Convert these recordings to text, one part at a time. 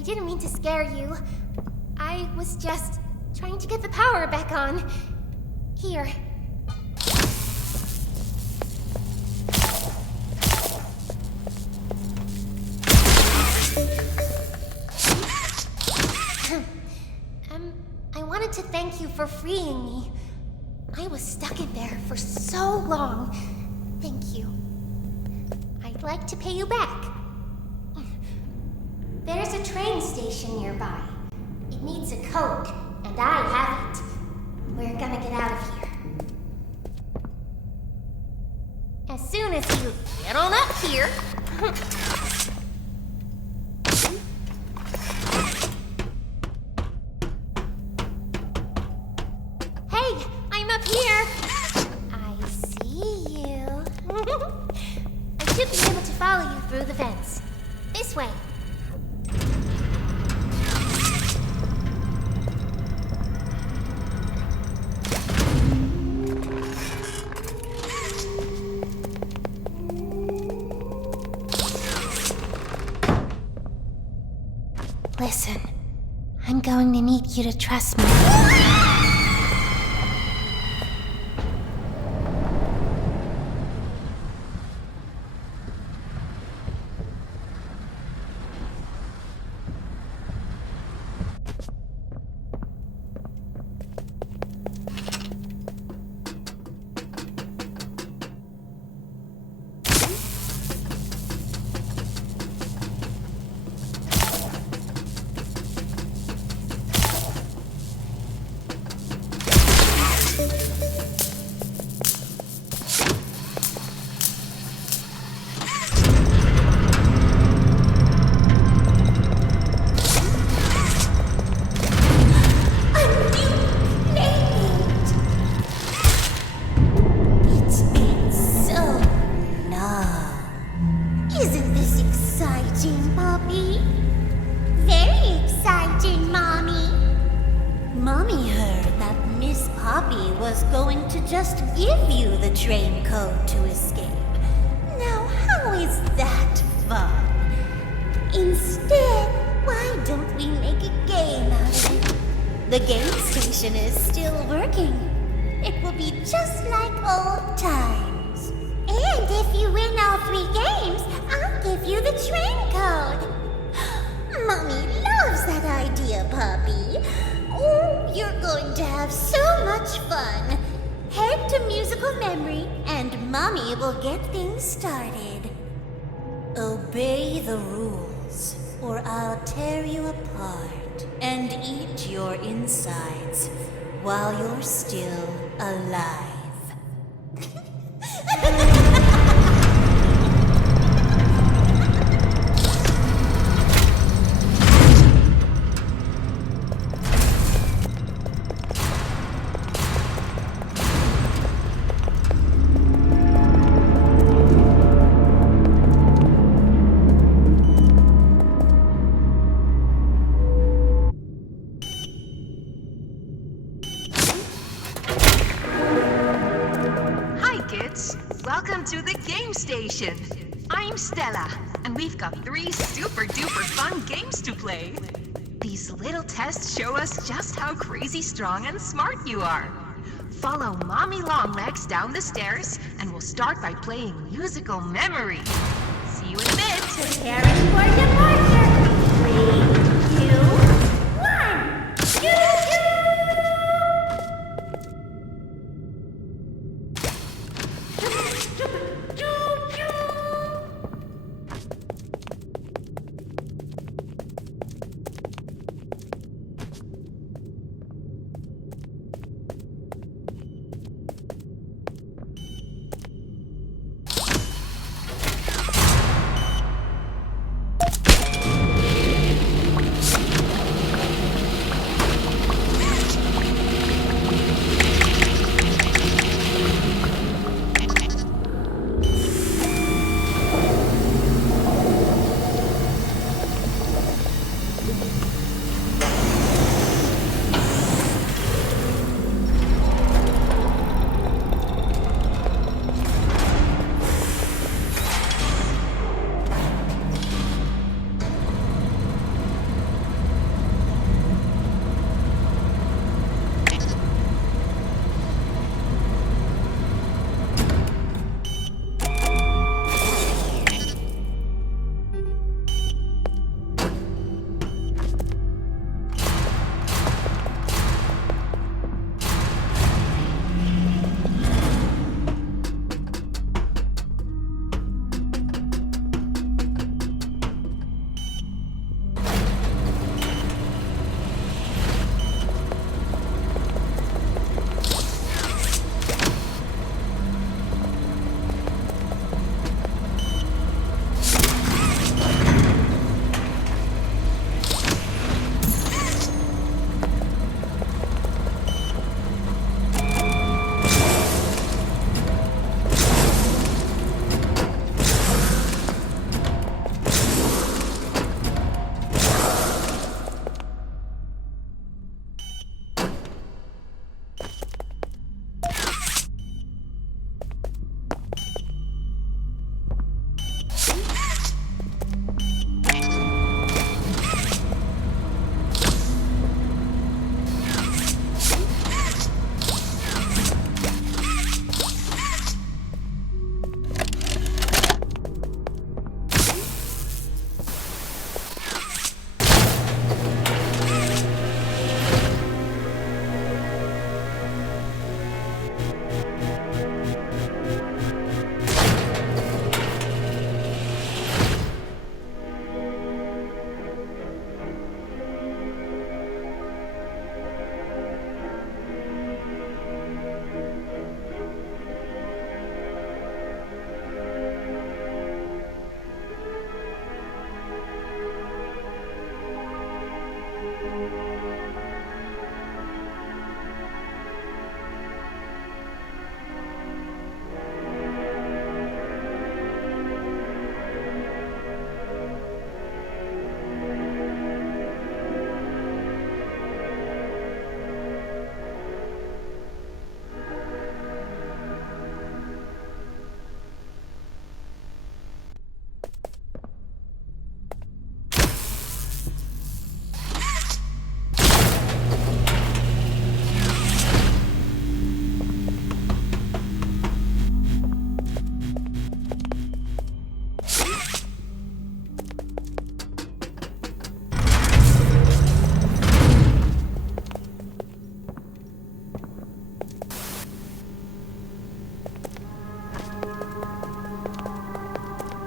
I didn't mean to scare you. I was just trying to get the power back on. Here. I wanted to thank you for freeing me. I was stuck in there for so long. Thank you. I'd like to pay you back. There's a train station nearby. It needs a code, and I have it. We're gonna get out of here. As soon as you get on up here... Hey, I'm up here! I see you. I should be able to follow you through the vents. This way. Listen, I'm going to need you to trust me. Isn't this exciting, Poppy? Very exciting, Mommy. Mommy heard that Miss Poppy was going to just give you the train code to escape. Now, how is that fun? Instead, why don't we make a game out of it? The game station is still working. It will be just like old times. And if you win all 3 games, I'll give you the train code. Mommy loves that idea, Poppy. Oh, you're going to have so much fun. Head to musical memory, and Mommy will get things started. Obey the rules, or I'll tear you apart and eat your insides while you're still alive. Welcome to the game station. I'm Stella, and we've got 3 super duper fun games to play. These little tests show us just how crazy strong and smart you are. Follow Mommy Longlegs down the stairs, and we'll start by playing musical memory. See you in a bit. Preparing for departure. 3, 2, 1. Choo-choo!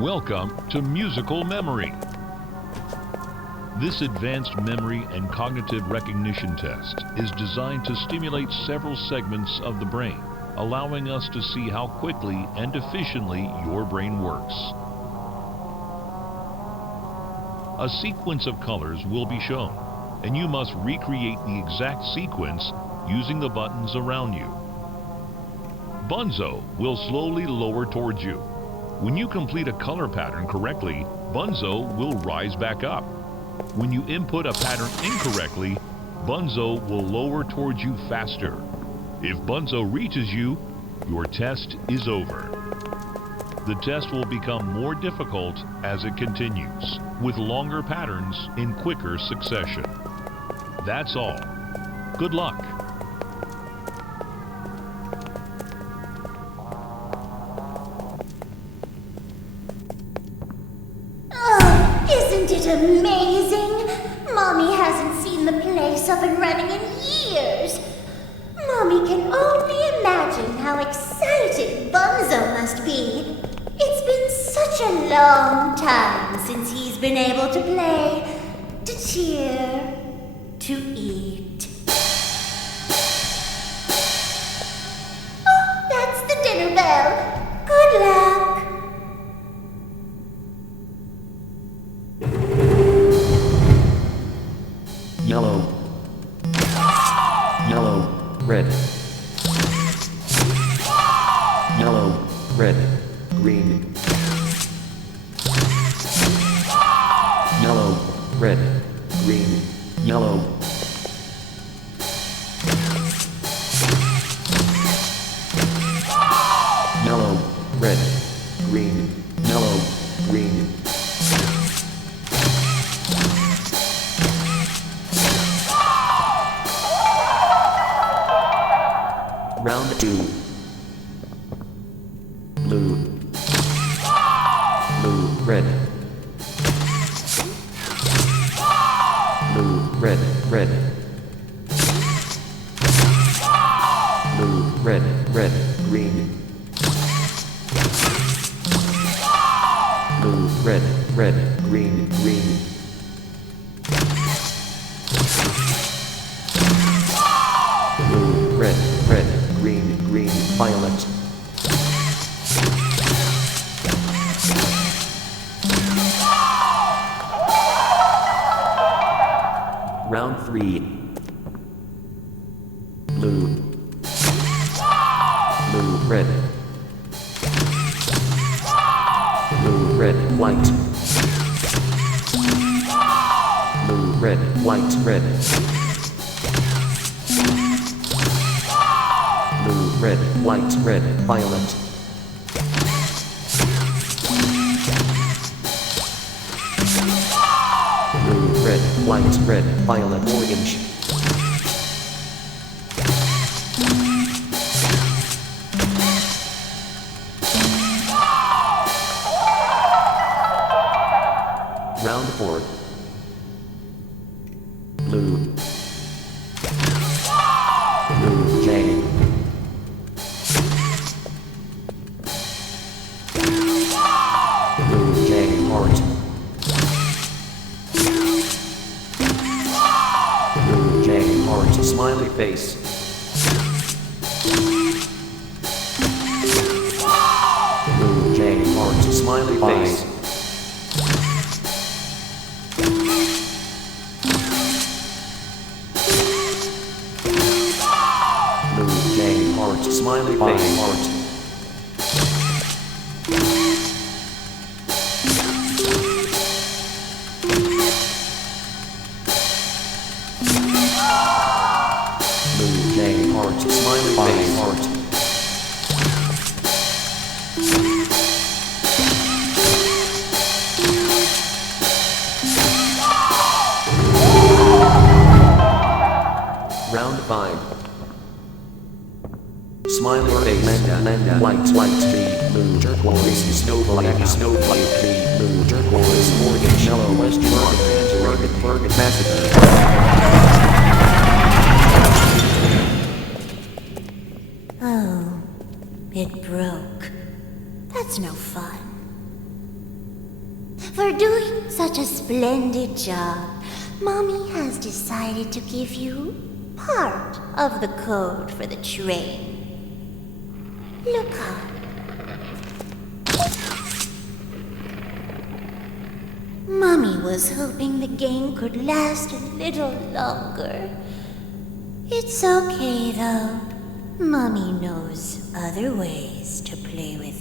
Welcome to Musical Memory. This advanced memory and cognitive recognition test is designed to stimulate several segments of the brain, allowing us to see how quickly and efficiently your brain works. A sequence of colors will be shown, and you must recreate the exact sequence using the buttons around you. Bunzo will slowly lower towards you. When you complete a color pattern correctly, Bunzo will rise back up. When you input a pattern incorrectly, Bunzo will lower towards you faster. If Bunzo reaches you, your test is over. The test will become more difficult as it continues, with longer patterns in quicker succession. That's all. Good luck. Oh, isn't it amazing? Mommy hasn't seen the place up and running in years. Mommy can only imagine how excited Bunzo must be. It's been such a long time since he's been able to play, to cheer, to eat. Oh, that's the dinner bell. Good luck. Yellow, yellow, red, yellow, red, green, yellow, red, green, yellow, yellow, red, green, yellow, green. Round 2. Blue. Blue, red. Blue, red, red. Blue, red, red, green. Blue, red, red, green, green. Blue, red, red, green, green, violet. Round 3. Blue. Blue, red. Blue, red, white. Blue, red, white, red. Blue, red, white, red, violet. Blue, red, white, red, violet, orange. Round 4. Blue. Blue, J. Blue, J, heart. Blue, J, heart, smiley face. Blue, J, heart, smiley face. Blue, J, heart, smiley face, heart. Blue, J, heart, smiley face, heart. Round 5. Smiley face, Lenda, white tree, blue, turquoise, snowflake, tree, blue, turquoise, orange, yellow, west, Bergen, massacre. Oh, it broke. That's no fun. For doing such a splendid job, Mommy has decided to give you part of the code for the train. Look up. Mommy was hoping the game could last a little longer. It's okay, though. Mommy knows other ways to play with